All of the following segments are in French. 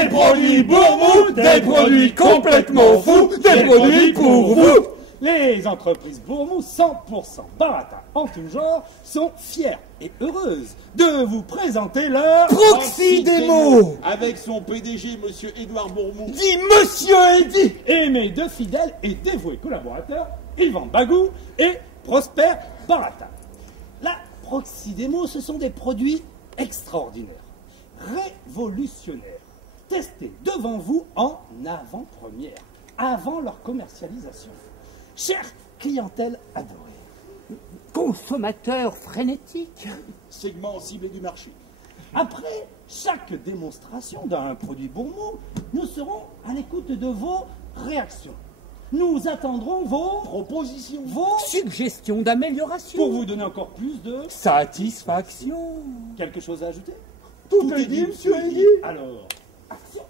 Des produits Bourmou, des produits complètement fous, des produits pour vous. Les entreprises Bourmou 100% baratin en tout genre sont fières et heureuses de vous présenter leur Proxydémo, avec son PDG, monsieur Édouard Bourmou. dit Monsieur Eddy, et mes deux fidèles et dévoués collaborateurs, Yvan Bagou et Prosper Baratin. La Proxydémo, ce sont des produits extraordinaires, révolutionnaires, testés devant vous en avant-première, avant leur commercialisation. Chère clientèle adorée, Consommateur frénétique. Segment ciblé du marché. après chaque démonstration d'un produit Bourmou, nous serons à l'écoute de vos réactions. Nous attendrons vos Proposition. Suggestion d'amélioration. pour vous donner encore plus de satisfaction. quelque chose à ajouter. Tout est dit, Monsieur Eddy. Alors, action.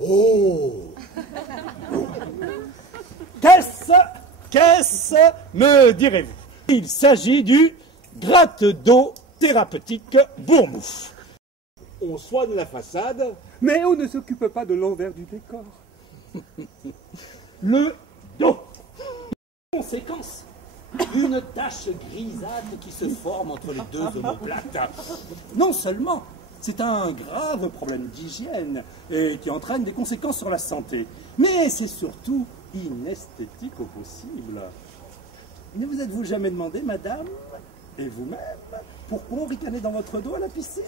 Oh, Qu'est-ce, me direz-vous? Il s'agit du gratte-d'eau thérapeutique Bourmou. On soigne la façade. Mais on ne s'occupe pas de l'envers du décor. Le dos. Conséquence, une tache grisâtre qui se forme entre les deux omoplates. Non seulement c'est un grave problème d'hygiène et qui entraîne des conséquences sur la santé, mais c'est surtout inesthétique au possible. Ne vous êtes-vous jamais demandé, madame, et vous-même, pourquoi on ricanait dans votre dos à la piscine?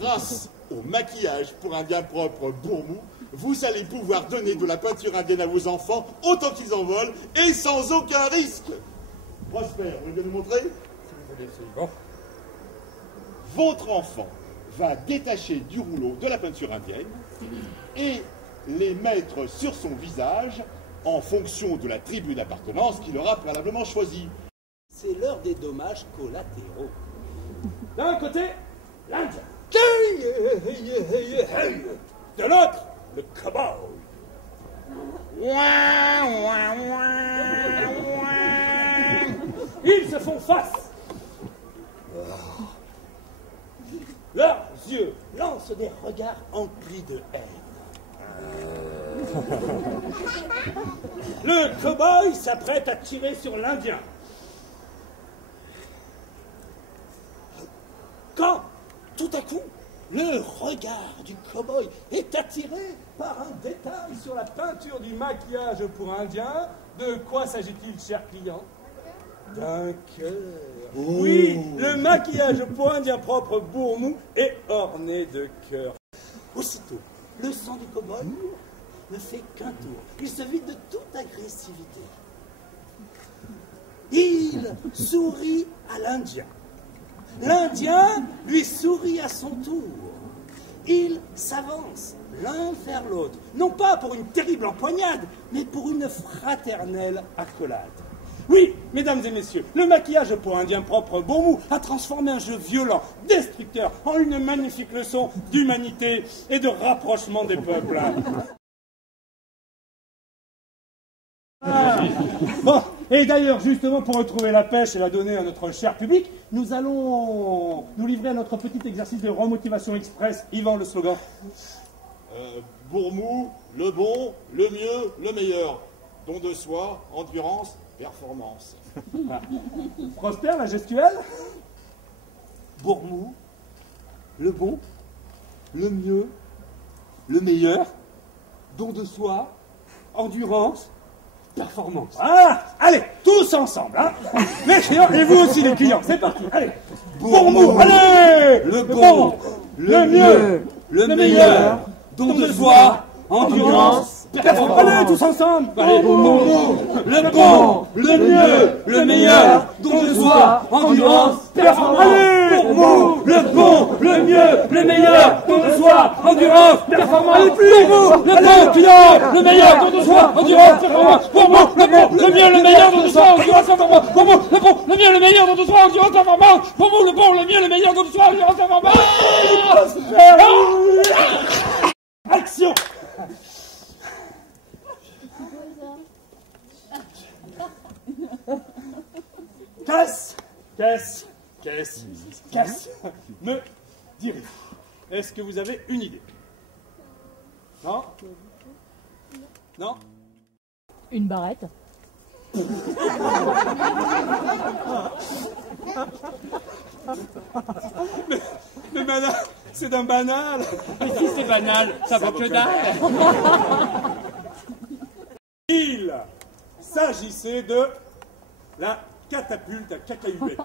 Grâce au maquillage pour indien propre Bourmou, vous allez pouvoir donner de la peinture indienne à vos enfants autant qu'ils en veulent et sans aucun risque. Prosper, vous voulez nous montrer? Votre enfant va détacher du rouleau de la peinture indienne et les mettre sur son visage en fonction de la tribu d'appartenance qu'il aura préalablement choisie. C'est l'heure des dommages collatéraux. D'un côté, l'Indien. De l'autre, le cowboy. Ils se font face. Leurs yeux lancent des regards emplis de haine. Le cow-boy s'apprête à tirer sur l'Indien. Quand, tout à coup, le regard du cow-boy est attiré par un détail sur la peinture du maquillage pour Indien. De quoi s'agit-il, cher client? D'un cœur. Oui, le maquillage pour Indien propre Bourmou est orné de cœur. Aussitôt, le sang du cow-boy ne fait qu'un tour. Il se vide de toute agressivité. Il sourit à l'Indien. L'Indien lui sourit à son tour. Ils s'avancent l'un vers l'autre, non pas pour une terrible empoignade, mais pour une fraternelle accolade. Oui, mesdames et messieurs, le maquillage pour Indien propre Bourmou a transformé un jeu violent, destructeur, en une magnifique leçon d'humanité et de rapprochement des peuples. Bon, et d'ailleurs, justement, pour retrouver la pêche et la donner à notre cher public, nous allons nous livrer à notre petit exercice de remotivation express. Yvan, le slogan. Bourmou, le bon, le mieux, le meilleur. Don de soi, endurance, performance. Prosper, la gestuelle. Bourmou, le bon, le mieux, le meilleur, don de soi, endurance, performance. Ah, allez, tous ensemble, hein. Les clients, et vous aussi les clients, c'est parti, allez. Bourmou, allez. Le bon, le mieux, le meilleur, don de soi, endurance, performance. Allez, tous ensemble. Allez, Bourmou, le bon, le mieux, le meilleur, don de soi, endurance, performance. Allez, Bourmou, le bon, le mieux, le meilleur, don de soi, endurance, performance. Allez, plus. Bourmou, le bon, client, le meilleur, don de soi, endurance, performance. Bourmou, le bon, le mieux, le meilleur, don de soi, endurance, performance. Bourmou, le bon, le mieux, le meilleur, don de soi, endurance, performance. Bourmou, le bon, le mieux, le meilleur, don de soi, endurance, performance. Action. Qu'est-ce me direz-vous? Est-ce que vous avez une idée? Non? Non? Une barrette. Mais madame, c'est d'un banal. Mais si c'est banal, ça vaut que dalle. Il s'agissait de la catapulte à cacahuètes.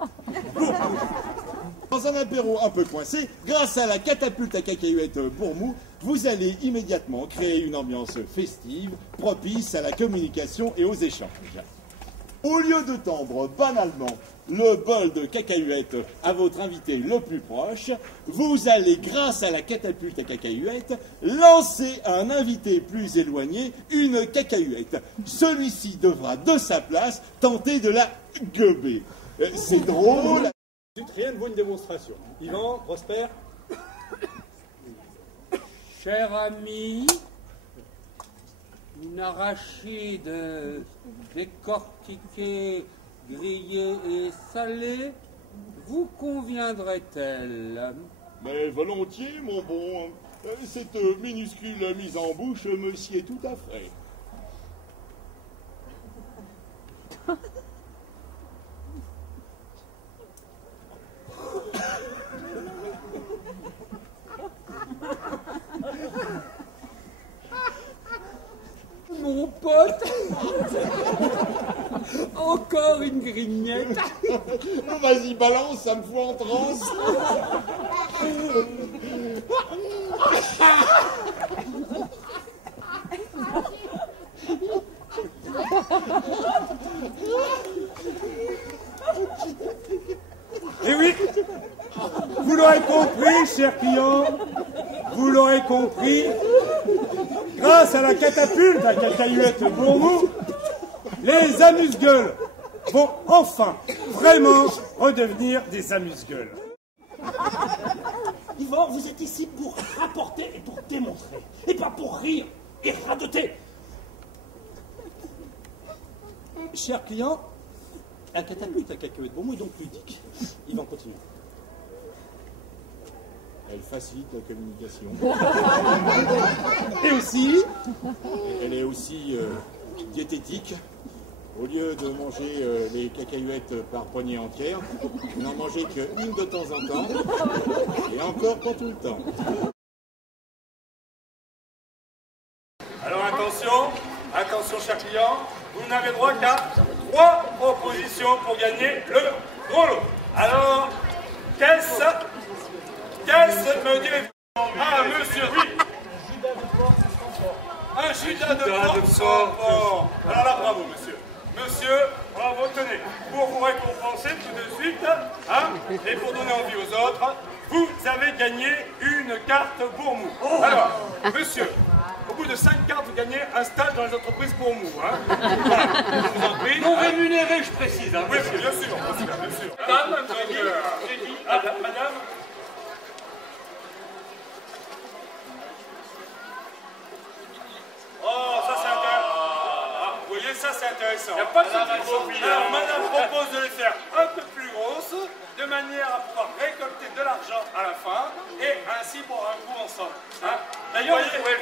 Dans un apéro un peu coincé, grâce à la catapulte à cacahuètes Bourmou, vous allez immédiatement créer une ambiance festive, propice à la communication et aux échanges. Au lieu de tendre banalement le bol de cacahuètes à votre invité le plus proche, vous allez, grâce à la catapulte à cacahuètes, lancer à un invité plus éloigné une cacahuète. Celui-ci devra, de sa place, tenter de la gueuber. C'est drôle. Rien ne vaut une démonstration. Yvan, Prosper. Cher ami, une arachide décortiquée, grillée et salée vous conviendrait-elle? Mais volontiers, mon bon. Cette minuscule mise en bouche me sied tout à fait. Mon pote, encore une grignette. Vas-y, balance, ça me fout en transe. Et oui, vous l'aurez compris, chers clients, vous l'aurez compris, grâce à la catapulte à cacahuètes Bourmou, les amuse-gueules vont enfin vraiment redevenir des amuse-gueules. Yvan, vous êtes ici pour rapporter et pour démontrer, et pas pour rire et radoter. Chers clients, la catapulte à cacahuètes Bourmou est donc ludique. Yvan, continue. Elle facilite la communication. Et aussi, Elle est aussi diététique. Au lieu de manger les cacahuètes par poignée entière, vous n'en mangez qu'une de temps en temps, et encore pas tout le temps. alors attention chers clients, vous n'avez droit qu'à 3 propositions pour gagner le gros lot. Alors, qu'est-ce me direz-vous? Ah, monsieur, oui. Un Judas de porc. Alors là, bravo, monsieur. Monsieur, bravo, tenez, pour vous récompenser tout de suite, hein, et pour donner envie aux autres, vous avez gagné une carte Bourmou. Alors, monsieur, au bout de 5 cartes, vous gagnez un stage dans les entreprises Bourmou. Hein. Voilà, je vous en prie. Non rémunéré, je précise. Hein. Oui, bien sûr. Madame, j'ai dit, madame. Oh, ça c'est intéressant. Ah, vous voyez, ça c'est intéressant. Il n'y a pas de profil. Alors, madame propose de les faire un peu plus grosses, de manière à pouvoir récolter de l'argent à la fin, et ainsi boire un coup ensemble. Hein. D'ailleurs, vous pouvez